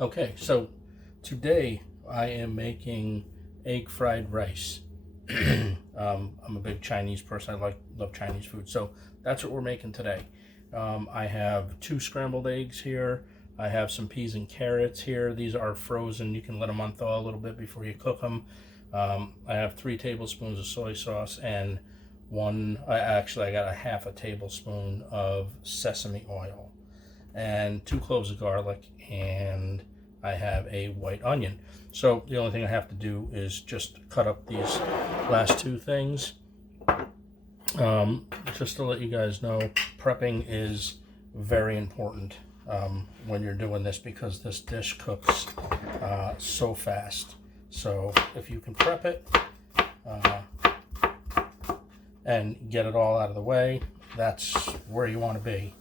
Okay, so today I am making egg fried rice. I'm a big Chinese person. Love Chinese food, so that's what we're making today. I have 2 scrambled eggs here. I have some peas and carrots here. These are frozen. You can let them unthaw a little bit before you cook them. I have 3 tablespoons of soy sauce and I got a half a tablespoon of sesame oil and 2 cloves of garlic, and I have a white onion. So the only thing I have to do is just cut up these last 2 things. Just to let you guys know, prepping is very important when you're doing this, because this dish cooks so fast. So if you can prep it and get it all out of the way, that's where you want to be.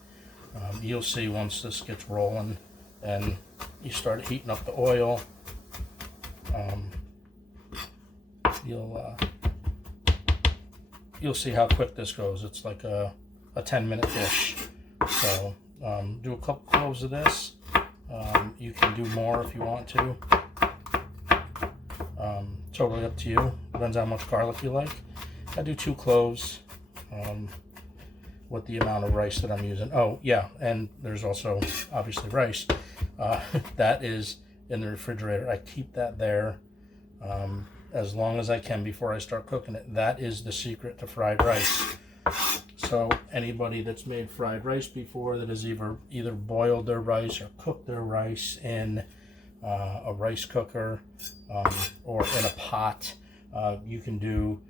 You'll see once this gets rolling and you start heating up the oil, you'll see how quick this goes. It's like a 10-minute dish. So do a couple cloves of this. You can do more if you want to. Totally up to you. Depends how much garlic you like. I do 2 cloves. With the amount of rice that I'm using. Oh yeah, and there's also obviously rice. That is in the refrigerator. I keep that there as long as I can before I start cooking it. That is the secret to fried rice. So anybody that's made fried rice before, that has either boiled their rice or cooked their rice in a rice cooker or in a pot, you can do,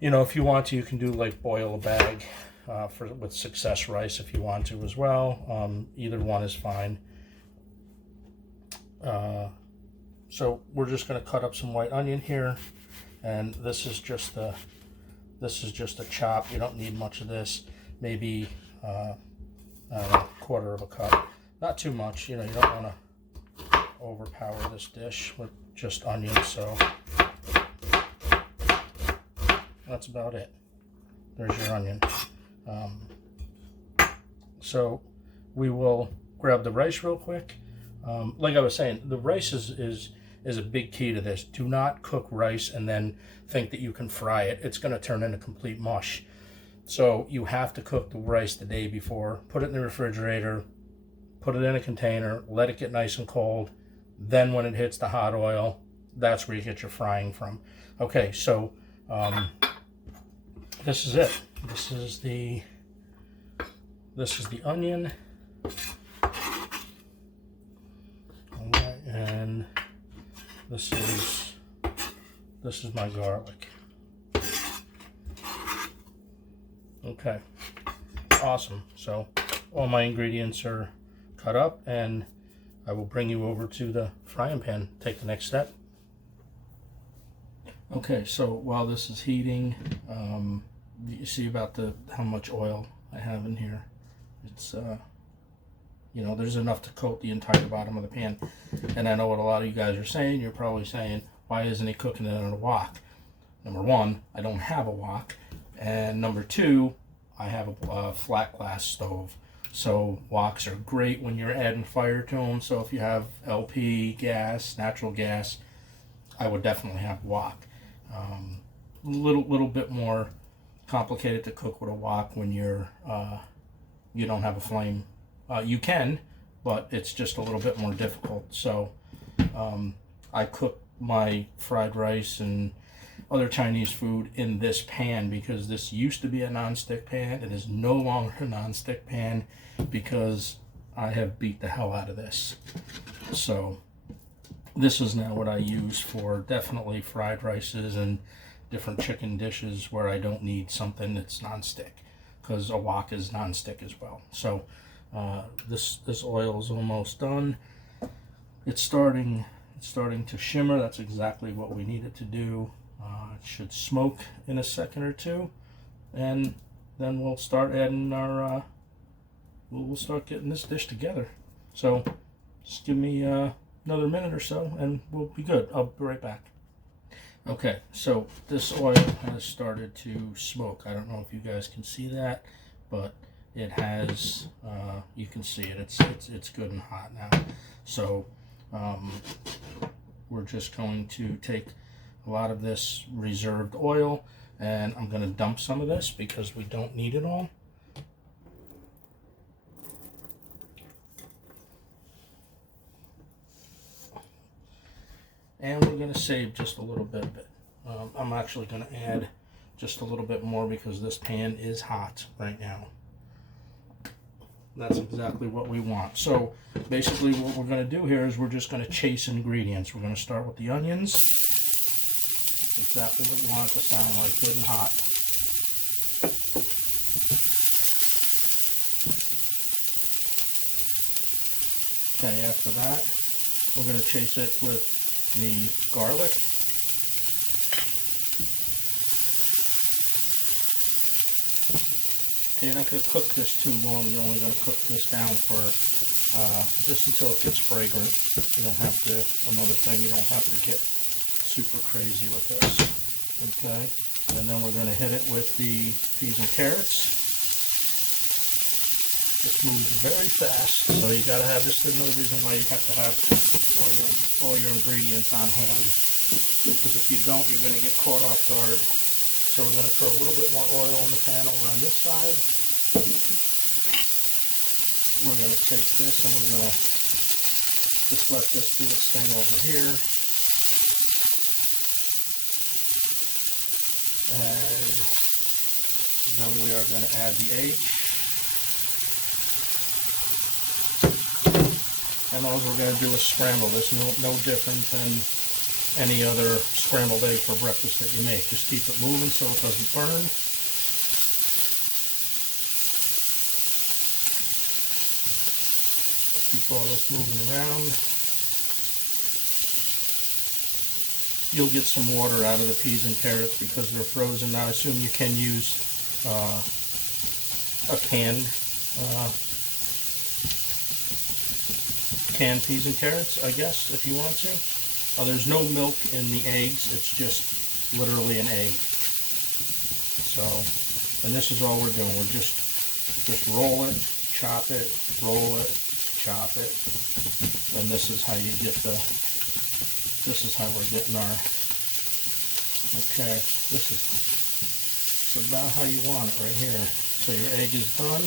if you want to, you can do like boil a bag with success rice if you want to as well. Either one is fine. So we're just going to cut up some white onion here, and this is just a chop. You don't need much of this. Maybe a quarter of a cup, not too much. You don't want to overpower this dish with just onions. So that's about it. There's your onion. So we will grab the rice real quick. Like I was saying, the rice is a big key to this. Do not cook rice and then think that you can fry it. It's going to turn into complete mush. So you have to cook the rice the day before, put it in the refrigerator, put it in a container, let it get nice and cold. Then when it hits the hot oil, that's where you get your frying from. Okay, so this is it. This is the onion. All right, and this is my garlic. Okay, awesome. So all my ingredients are cut up, and I will bring you over to the frying pan. Take the next step. Okay, so while this is heating, you see about how much oil I have in here. It's there's enough to coat the entire bottom of the pan. And I know what a lot of you guys are saying. You're probably saying, why isn't he cooking it in a wok? Number 1, I don't have a wok, and number 2, I have a flat glass stove. So woks are great when you're adding fire to them. So if you have LP gas, natural gas, I would definitely have a wok. Little bit more complicated to cook with a wok when you don't have a flame. You can, but it's just a little bit more difficult. So I cook my fried rice and other Chinese food in this pan, because this used to be a non-stick pan. It is no longer a non-stick pan because I have beat the hell out of this. So this is now what I use for definitely fried rices and different chicken dishes where I don't need something that's non-stick, because a wok is non-stick as well. So this oil is almost done. It's starting to shimmer. That's exactly what we need it to do. It should smoke in a second or two, and then we'll start adding our we'll start getting this dish together. So just give me another minute or so and we'll be good. I'll be right back. Okay, so this oil has started to smoke. I don't know if you guys can see that, but it has, you can see it, it's good and hot now. So we're just going to take a lot of this reserved oil, and I'm going to dump some of this because we don't need it all. And we're going to save just a little bit of it. I'm actually going to add just a little bit more because this pan is hot right now. That's exactly what we want. So basically what we're going to do here is we're just going to chase ingredients. We're going to start with the onions. Exactly what you want it to sound like, good and hot. Okay, after that, we're going to chase it with the garlic. You're not going to cook this too long. You're only going to cook this down for just until it gets fragrant. You don't have to, another thing, you don't have to get super crazy with this. Okay, and then we're going to hit it with the peas and carrots. This moves very fast, so you got to have this. Is another reason why you have to have all your ingredients on hand, because if you don't, you're going to get caught off guard. So we're going to throw a little bit more oil in the pan over on this side. We're going to take this and we're going to just let this do its thing over here. And then we are going to add the egg. And all we're going to do is scramble this, no different than any other scrambled egg for breakfast that you make. Just keep it moving so it doesn't burn. Keep all this moving around. You'll get some water out of the peas and carrots because they're frozen. Now I assume you can use a canned peas and carrots, I guess, if you want to. There's no milk in the eggs, it's just literally an egg. So, and this is all we're doing. We're just roll it, chop it, roll it, chop it. And this is how you get this is how we're getting our, okay, this is about how you want it right here. So your egg is done.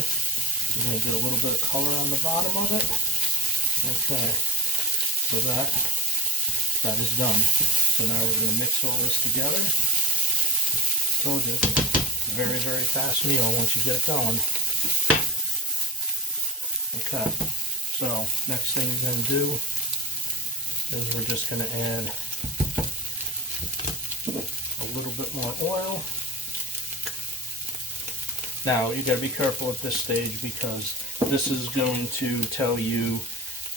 You're going to get a little bit of color on the bottom of it. Okay, so that is done. So now we're going to mix all this together. Told you, very, very fast meal once you get it going. Okay, so next thing you're going to do is we're just going to add a little bit more oil. Now you got to be careful at this stage because this is going to tell you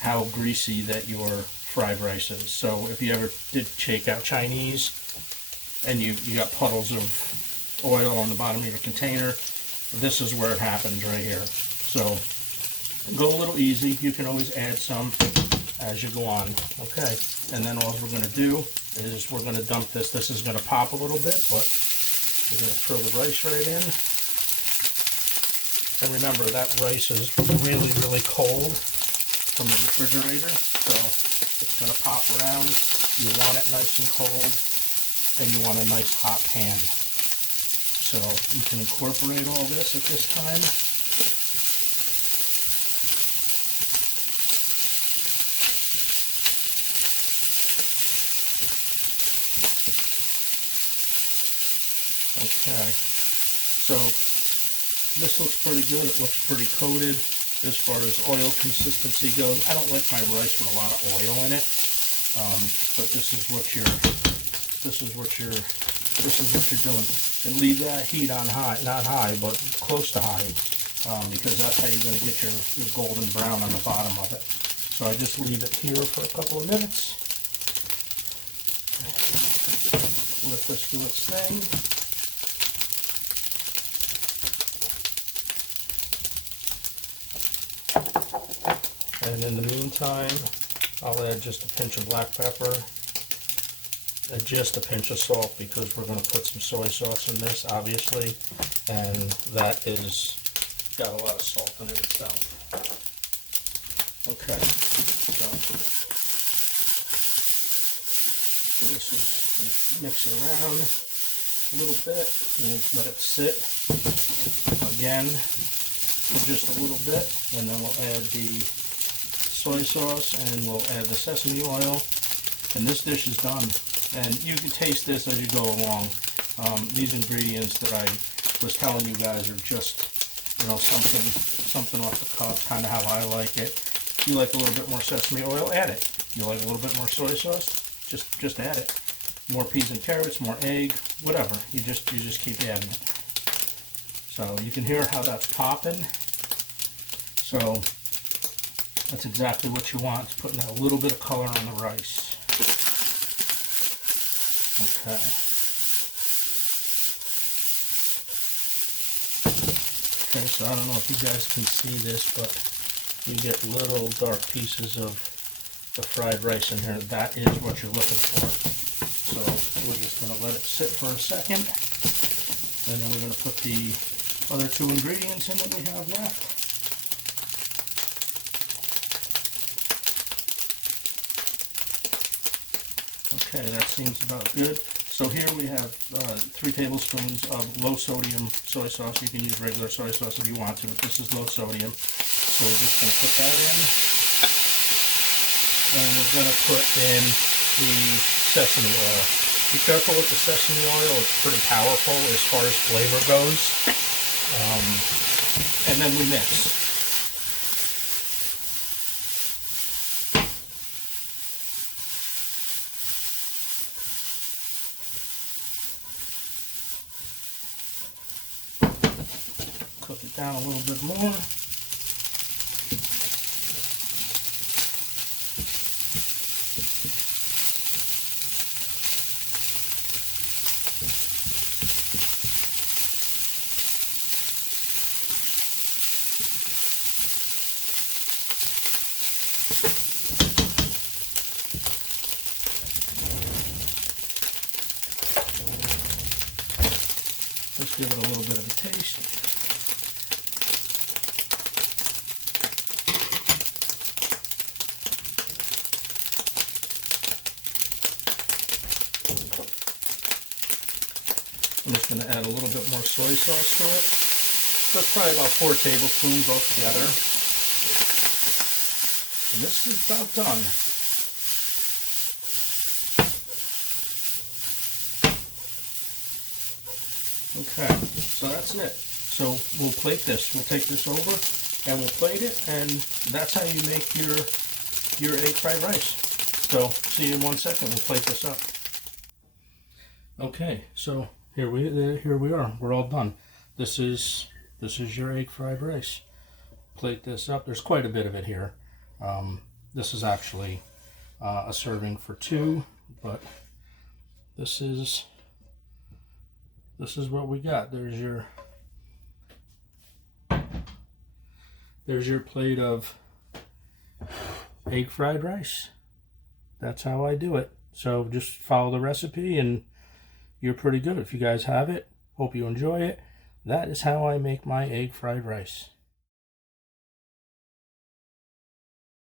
how greasy that your fried rice is. So if you ever did shake out Chinese and you got puddles of oil on the bottom of your container, this is where it happens right here. So go a little easy. You can always add some as you go on. Okay, and then all we're going to do is we're going to dump this. This is going to pop a little bit, but we're going to throw the rice right in. And remember, that rice is really, really cold from the refrigerator, so it's going to pop around. You want it nice and cold, and you want a nice hot pan. So you can incorporate all this at this time. Okay, so this looks pretty good. It looks pretty coated. As far as oil consistency goes, I don't like my rice with a lot of oil in it, but this is what you're doing. And leave that heat on high, not high, but close to high, because that's how you're going to get your golden brown on the bottom of it. So I just leave it here for a couple of minutes. Let this do its thing. And in the meantime, I'll add just a pinch of black pepper and just a pinch of salt because we're going to put some soy sauce in this, obviously, and that is got a lot of salt in it itself. Okay, so this is, mix it around a little bit and let it sit again for just a little bit, and then we'll add the soy sauce and we'll add the sesame oil, and this dish is done. And you can taste this as you go along. These ingredients that I was telling you guys are just, you know, something off the cuff, kind of how I like it. If you like a little bit more sesame oil, add it. You like a little bit more soy sauce, just add it. More peas and carrots, more egg, whatever. You just keep adding it. So you can hear how that's popping. So that's exactly what you want. It's putting a little bit of color on the rice. Okay. Okay, so I don't know if you guys can see this, but you get little dark pieces of the fried rice in here. That is what you're looking for. So we're just going to let it sit for a second, and then we're going to put the other two ingredients in that we have left. Okay, that seems about good. So here we have 3 tablespoons of low sodium soy sauce. You can use regular soy sauce if you want to, but this is low sodium. So we're just going to put that in. And we're going to put in the sesame oil. Be careful with the sesame oil. It's pretty powerful as far as flavor goes. And then we mix. Cook it down a little bit more. Let's give it a little bit of a taste. I'm just going to add a little bit more soy sauce to it. So it's probably about 4 tablespoons altogether. And this is about done. Okay, so that's it. So we'll plate this. We'll take this over and we'll plate it, and that's how you make your egg fried rice. So see you in 1 second. We'll plate this up. Okay, so here we are. We're all done. This is your egg fried rice. Plate this up. There's quite a bit of it here. This is actually a serving for 2, but this is what we got. There's your plate of egg fried rice. That's how I do it. So just follow the recipe and you're pretty good. If you guys have it, hope you enjoy it. That is how I make my egg fried rice.